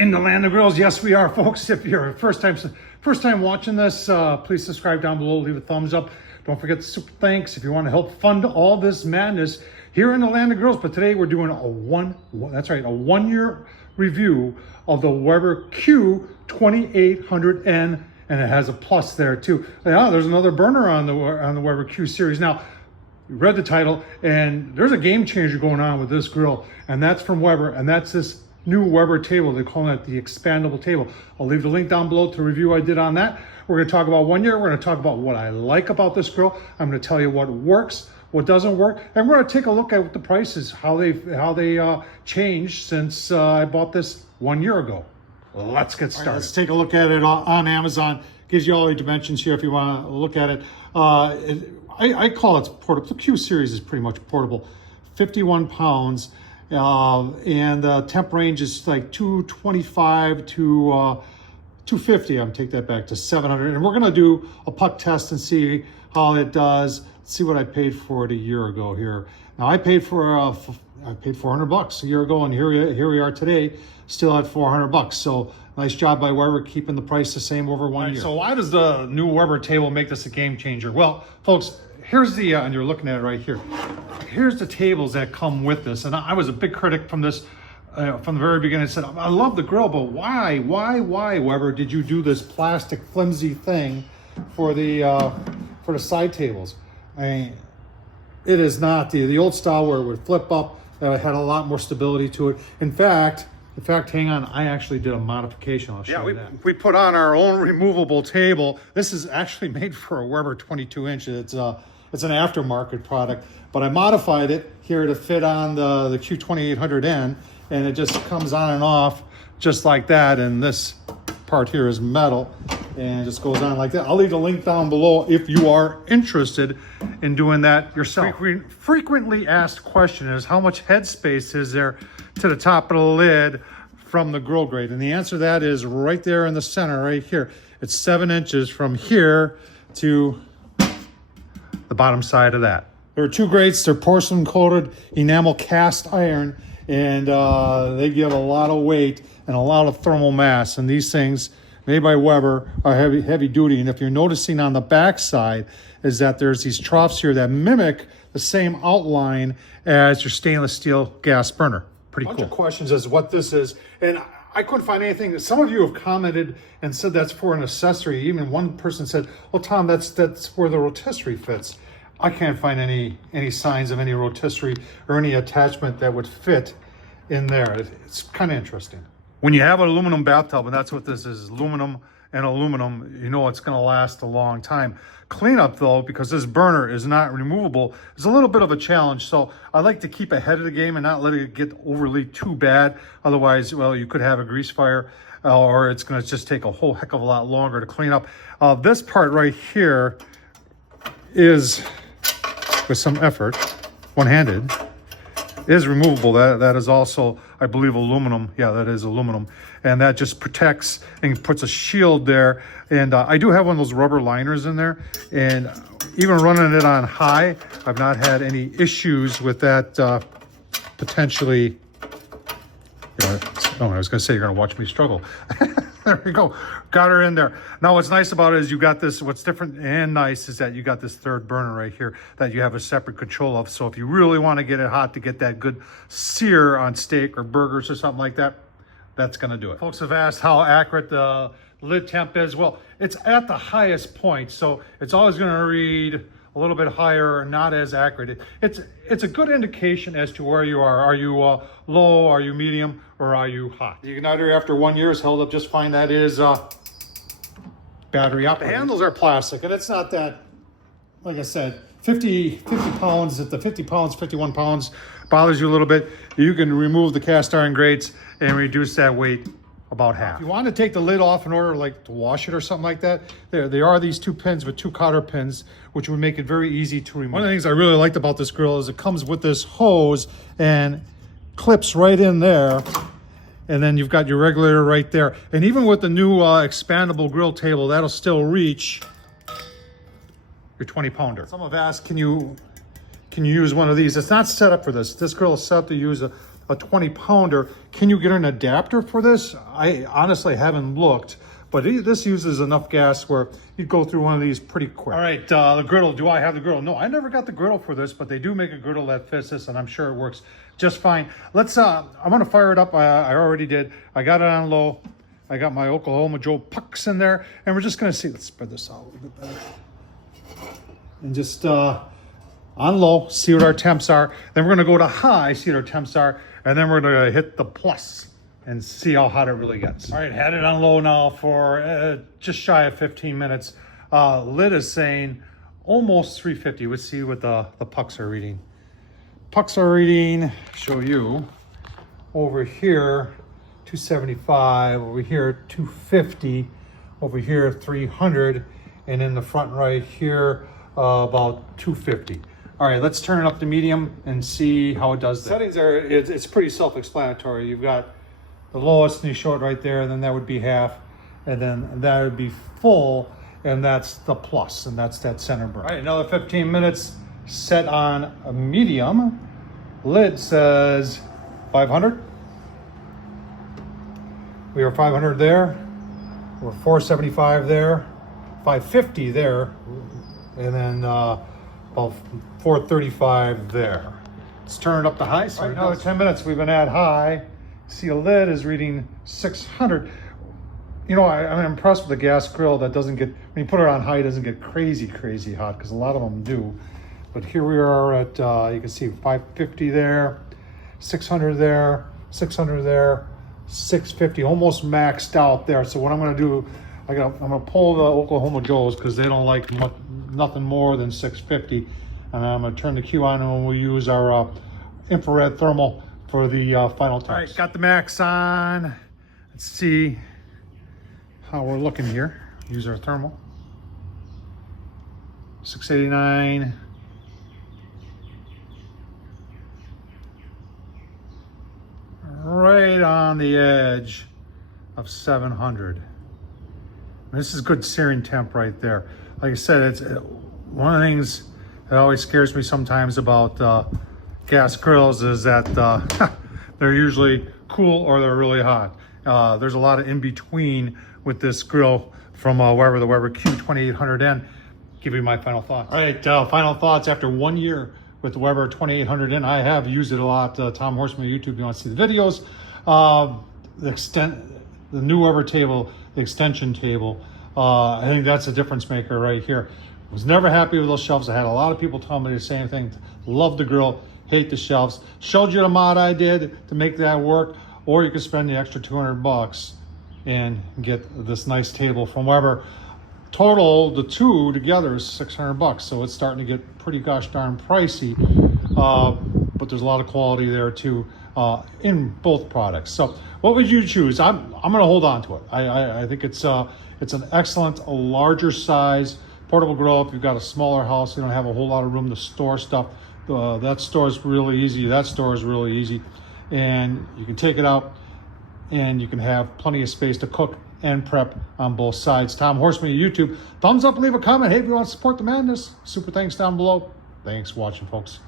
In the land of grills, yes, we are, folks. If you're first time watching this, please subscribe down below, leave a thumbs up. Don't forget the super thanks if you want to help fund all this madness here in the land of grills. But today we're doing a one-year review of the Weber Q2800N, and it has a plus there too. Yeah, there's another burner on the Weber Q series. Now, you read the title, and there's a game changer going on with this grill, and that's from Weber, and that's this new Weber table. They're calling it the expandable table. I'll leave the link down below to the review I did on that. We're going to talk about 1 year. We're going to talk about what I like about this grill. I'm going to tell you what works, what doesn't work, and we're going to take a look at the prices, how they changed since I bought this 1 year ago. Let's get started. Right, let's take a look at it on Amazon. Gives you all the dimensions here if you want to look at it. I call it portable. The Q series is pretty much portable. 51 pounds. And the temp range is like 225 to 250. I'm take that back to 700. And we're gonna do a puck test and see how it does. Let's see what I paid for it a year ago here. Now I paid for I paid $400 a year ago, and here we are today, still at $400. So nice job by Weber keeping the price the same over 1 year. So why does the new Weber table make this a game changer? Well, folks, here's the and you're looking at it right here. Here's the tables that come with this, and I was a big critic from this from the very beginning. I said, I love the grill, but why Weber did you do this plastic flimsy thing for the side tables? I mean, it is not the old style where it would flip up. Had a lot more stability to it. In fact, hang on, I actually did a modification. I'll show you that. We put on our own removable table. This is actually made for a Weber 22 inch. It's an aftermarket product, but I modified it here to fit on the Q2800N, and it just comes on and off just like that. And this part here is metal and just goes on like that. I'll leave the link down below if you are interested in doing that yourself. Frequently asked question is, how much headspace is there to the top of the lid from the grill grate? And the answer to that is right there in the center, right here. It's 7 inches from here to the bottom side of that. There are two grates. They're porcelain coated enamel cast iron, and they give a lot of weight and a lot of thermal mass. And these things made by Weber are heavy duty. And if you're noticing on the back side is that there's these troughs here that mimic the same outline as your stainless steel gas burner. Pretty cool. A bunch of questions as what this is, and I couldn't find anything. Some of you have commented and said that's for an accessory. Even one person said, well, Tom, that's where the rotisserie fits. I can't find any signs of any rotisserie or any attachment that would fit in there. It's kind of interesting. When you have an aluminum bathtub, and that's what this is, aluminum and aluminum, you know it's going to last a long time. Cleanup, though, because this burner is not removable, is a little bit of a challenge. So I like to keep ahead of the game and not let it get overly too bad. Otherwise, well, you could have a grease fire, or it's going to just take a whole heck of a lot longer to clean up. This part right here is, with some effort, one-handed, is removable. That is also, I believe, aluminum. Yeah, that is aluminum. And that just protects and puts a shield there. And I do have one of those rubber liners in there. And even running it on high, I've not had any issues with that potentially. I was going to say you're going to watch me struggle. There we go. Got her in there. Now, what's nice about it is you got this, what's different and nice is that you got this third burner right here that you have a separate control of. So if you really want to get it hot to get that good sear on steak or burgers or something like that, that's going to do it. Folks have asked how accurate the lid temp is. Well, it's at the highest point, so it's always going to read a little bit higher, not as accurate. It's a good indication as to where you are. Are you low, are you medium, or are you hot? The igniter after 1 year is held up just fine. That is battery operated. The handles are plastic, and it's not that, like I said, 50 pounds. If the 50 pounds, 51 pounds bothers you a little bit, you can remove the cast iron grates and reduce that weight about half. If you want to take the lid off in order like to wash it or something like that, there are these two pins with two cotter pins, which would make it very easy to remove. One of the things I really liked about this grill is it comes with this hose and clips right in there. And then you've got your regulator right there. And even with the new expandable grill table, that'll still reach your 20-pounder. Some have asked, can you use one of these? It's not set up for this. This grill is set up to use a a 20-pounder. Can you get an adapter for this? I honestly haven't looked, but this uses enough gas where you'd go through one of these pretty quick. All right, the griddle. Do I have the griddle? No, I never got the griddle for this, but they do make a griddle that fits this, and I'm sure it works just fine. Let's, I'm gonna fire it up. I already did. I got it on low. I got my Oklahoma Joe pucks in there, and we're just gonna see. Let's spread this out a little bit better. And just on low, see what our temps are. Then we're gonna go to high, see what our temps are, and then we're gonna hit the plus and see how hot it really gets. All right, had it on low now for just shy of 15 minutes. Lid is saying almost 350. Let's see what the pucks are reading. Pucks are reading, show you, over here, 275, over here, 250, over here, 300, and in the front right here, about 250. All right, let's turn it up to medium and see how it does. Settings are, it's pretty self-explanatory. You've got the lowest, and you show it right there, and then that would be half, and then that would be full, and that's the plus, and that's that center burn. All right, another 15 minutes, set on a medium. Lid says 500. We are 500 there. We're 475 there, 550 there, and then about 435 there. Let's turn it up to high. So right, another 10 minutes we've been at high. See, a lid is reading 600. You know, I'm impressed with the gas grill that doesn't get, when you put it on high, it doesn't get crazy hot, because a lot of them do. But here we are at, you can see 550 there, 600 there, 600 there, 650, almost maxed out there. So what I'm gonna do, I'm gonna pull the Oklahoma Joes, because they don't like nothing more than 650. And I'm gonna turn the Q on, and we'll use our infrared thermal for the final temps. All right, got the max on. Let's see how we're looking here. Use our thermal. 689. Right on the edge of 700. This is good searing temp right there. Like I said, it's one of the things that always scares me sometimes about gas grills is that they're usually cool or they're really hot. There's a lot of in between with this grill from Weber, the Weber Q2800N. Give you my final thoughts. All right, final thoughts after 1 year with the Weber 2800N. I have used it a lot. Tom Horsman YouTube, if you want to see the videos. The new Weber table, the extension table. I think that's a difference maker right here. I was never happy with those shelves. I had a lot of people tell me the same thing. Love the grill, hate the shelves. Showed you the mod I did to make that work, or you could spend the extra 200 bucks and get this nice table from Weber. Total, the two together is 600 bucks. So it's starting to get pretty gosh darn pricey, but there's a lot of quality there too in both products. So what would you choose? I'm gonna hold on to it. I think it's an excellent, a larger size portable grill. If you've got a smaller house, you don't have a whole lot of room to store stuff. That store is really easy. That store is really easy. And you can take it out and you can have plenty of space to cook and prep on both sides. Tom Horsman, YouTube. Thumbs up, leave a comment. Hey, if you want to support the madness, super thanks down below. Thanks for watching, folks.